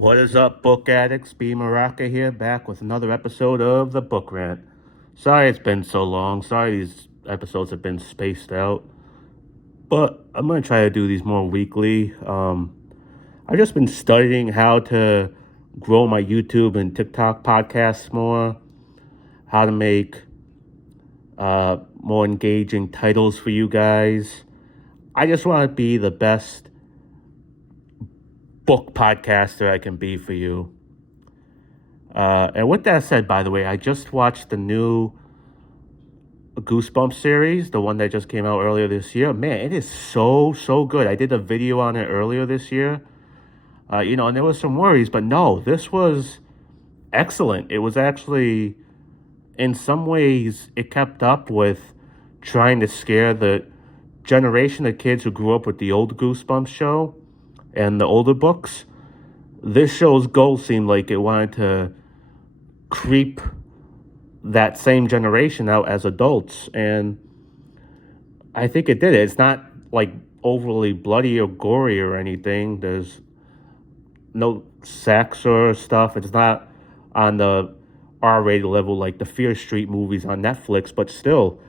What is up, book addicts? B. Maraka here, back with another episode of the Book Rant. Sorry it's been so long. Sorry these episodes have been spaced out. But I'm going to try to do these more weekly. I've just been studying how to grow my YouTube and TikTok podcasts more, how to make more engaging titles for you guys. I just want to be the best book podcaster I can be for you. And with that said, by the way, I just watched the new Goosebumps series, the one that just came out earlier this year. Man, it is so good. I did a video on it earlier this year. And there was some worries, but no, this was excellent. It was actually, in some ways, it kept up with trying to scare the generation of kids who grew up with the old Goosebumps show and the older books. This show's goal seemed like it wanted to creep that same generation out as adults, and I think it did it. It's not like overly bloody or gory or anything. There's no sex or stuff. It's not on the R-rated level like the Fear Street movies on Netflix, but still,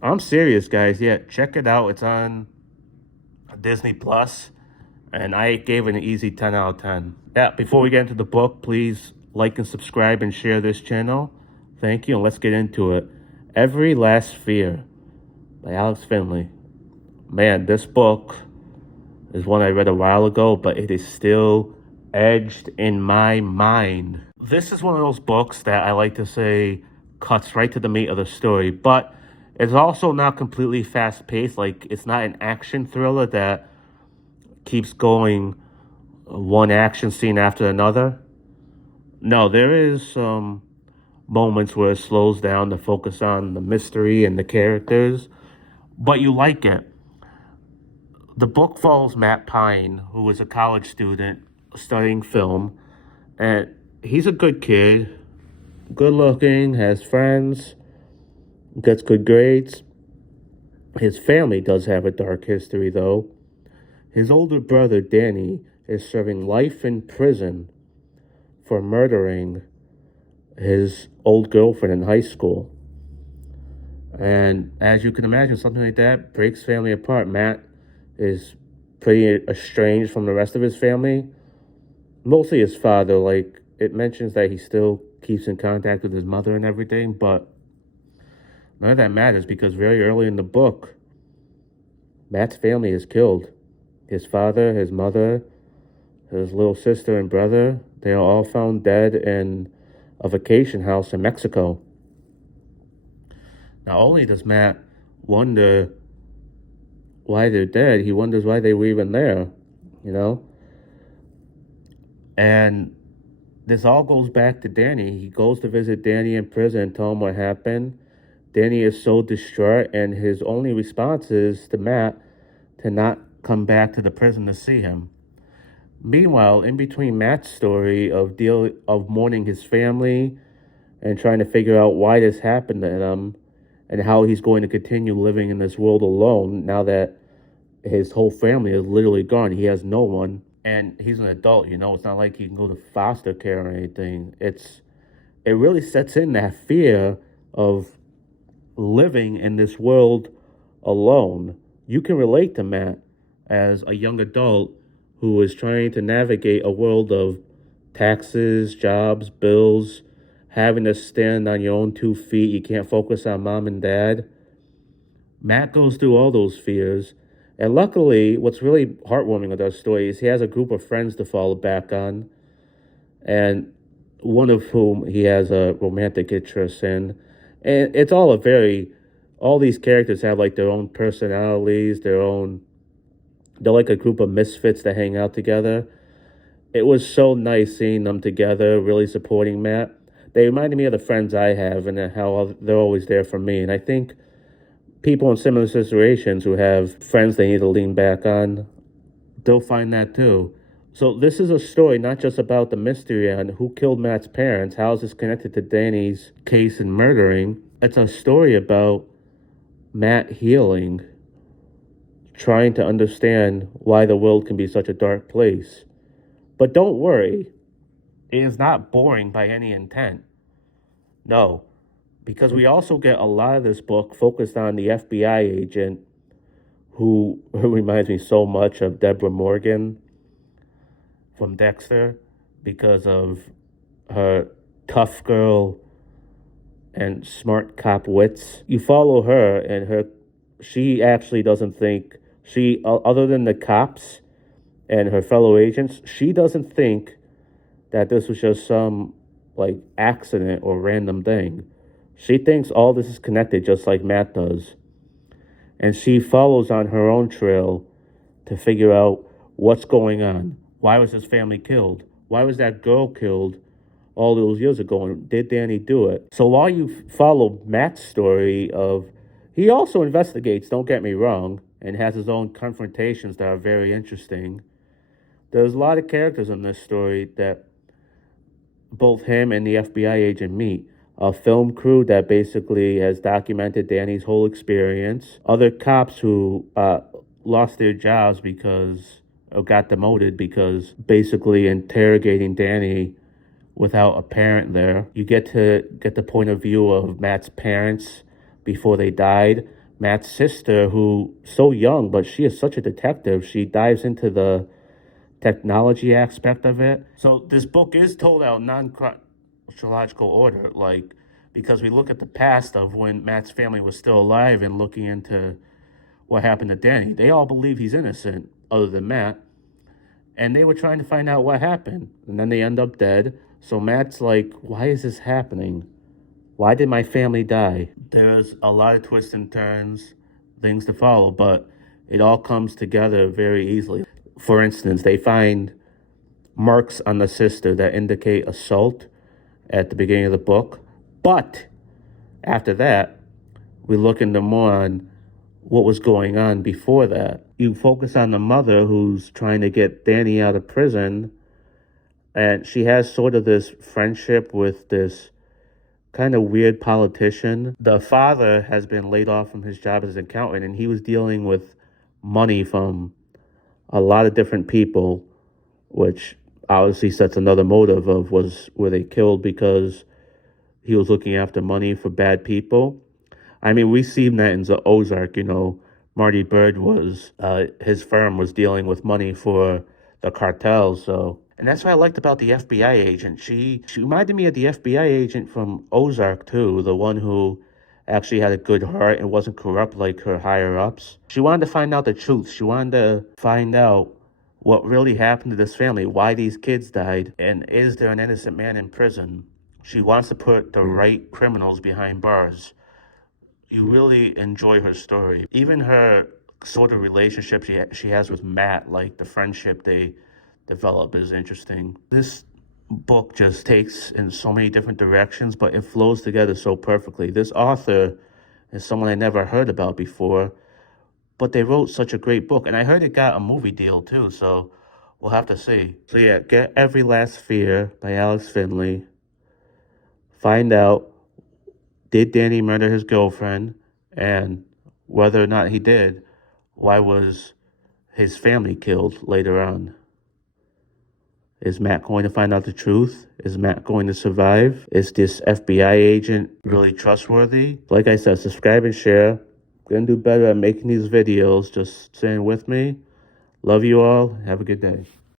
I'm serious, guys. Yeah, check it out. It's on Disney Plus, and I gave it an easy 10 out of 10. Yeah, before we get into the book, please like and subscribe and share this channel. Thank you, and let's get into it. Every Last Fear by Alex Finley. Man, this book is one I read a while ago, but it is still edged in my mind. This is one of those books that I like to say cuts right to the meat of the story, but it's also not completely fast-paced. Like, it's not an action thriller that keeps going one action scene after another. No, there is some moments where it slows down to focus on the mystery and the characters, but you like it. The book follows Matt Pine, who is a college student studying film, and he's a good kid, good looking, has friends, gets good grades. His family does have a dark history, though. His older brother, Danny, is serving life in prison for murdering his old girlfriend in high school. And as you can imagine, something like that breaks family apart. Matt is pretty estranged from the rest of his family, mostly his father. Like, it mentions that he still keeps in contact with his mother and everything, but none of that matters because very early in the book, Matt's family is killed. His father, his mother, his little sister and brother, they are all found dead in a vacation house in Mexico. Not only does Matt wonder why they're dead, he wonders why they were even there, you know? And this all goes back to Danny. He goes to visit Danny in prison and tell him what happened. Danny is so distraught, and his only response is to Matt to not come back to the prison to see him. Meanwhile, in between Matt's story of mourning his family and trying to figure out why this happened to him and how he's going to continue living in this world alone now that his whole family is literally gone. He has no one, and he's an adult, It's not like he can go to foster care or anything. It really sets in that fear of living in this world alone. You can relate to Matt as a young adult who is trying to navigate a world of taxes, jobs, bills, having to stand on your own 2 feet. You can't focus on mom and dad. Matt goes through all those fears. And luckily, what's really heartwarming with our story is he has a group of friends to fall back on, and one of whom he has a romantic interest in. And it's all all these characters have like their own personalities, they're like a group of misfits that hang out together. It was so nice seeing them together, really supporting Matt. They reminded me of the friends I have and how they're always there for me. And I think people in similar situations who have friends they need to lean back on, they'll find that too. So this is a story not just about the mystery on who killed Matt's parents, how is this connected to Danny's case in murdering. It's a story about Matt healing, trying to understand why the world can be such a dark place. But don't worry, it is not boring by any intent. No, because we also get a lot of this book focused on the FBI agent who reminds me so much of Deborah Morgan from Dexter because of her tough girl and smart cop wits. You follow her, and she actually doesn't think other than the cops and her fellow agents, she doesn't think that this was just some like accident or random thing. She thinks all this is connected, just like Matt does, and she follows on her own trail to figure out what's going on. Why was his family killed? Why was that girl killed all those years ago? And did Danny do it? So while you follow Matt's story of, he also investigates, don't get me wrong, and has his own confrontations that are very interesting. There's a lot of characters in this story that both him and the FBI agent meet. A film crew that basically has documented Danny's whole experience. Other cops who lost their jobs because, or got demoted because basically interrogating Danny without a parent there. You get to get the point of view of Matt's parents before they died. Matt's sister, who so young, but she is such a detective. She dives into the technology aspect of it. So this book is told out non-chronological order, like, because we look at the past of when Matt's family was still alive and looking into what happened to Danny. They all believe he's innocent, other than Matt, and they were trying to find out what happened, and then they end up dead. So Matt's like, why is this happening? Why did my family die? There's a lot of twists and turns, things to follow, but it all comes together very easily. For instance, they find marks on the sister that indicate assault at the beginning of the book. But after that, we look into more on what was going on before that. You focus on the mother who's trying to get Danny out of prison, and she has sort of this friendship with this kind of weird politician. The father has been laid off from his job as an accountant, and he was dealing with money from a lot of different people, which obviously sets another motive of were they killed because he was looking after money for bad people. I mean, we've seen that in the Ozark, Marty Bird his firm was dealing with money for the cartel, so. And that's what I liked about the FBI agent. She reminded me of the FBI agent from Ozark, too, the one who actually had a good heart and wasn't corrupt like her higher-ups. She wanted to find out the truth. She wanted to find out what really happened to this family, why these kids died, and is there an innocent man in prison? She wants to put the right criminals behind bars. You really enjoy her story. Even her sort of relationship she has with Matt, like the friendship they develop, is interesting. This book just takes in so many different directions, but it flows together so perfectly. This author is someone I never heard about before, but they wrote such a great book. And I heard it got a movie deal too, so we'll have to see. So yeah, get Every Last Fear by Alex Finley. Find out, did Danny murder his girlfriend? And whether or not he did, why was his family killed later on? Is Matt going to find out the truth? Is Matt going to survive? Is this FBI agent really trustworthy? Like I said, subscribe and share. I'm going to do better at making these videos. Just staying with me. Love you all. Have a good day.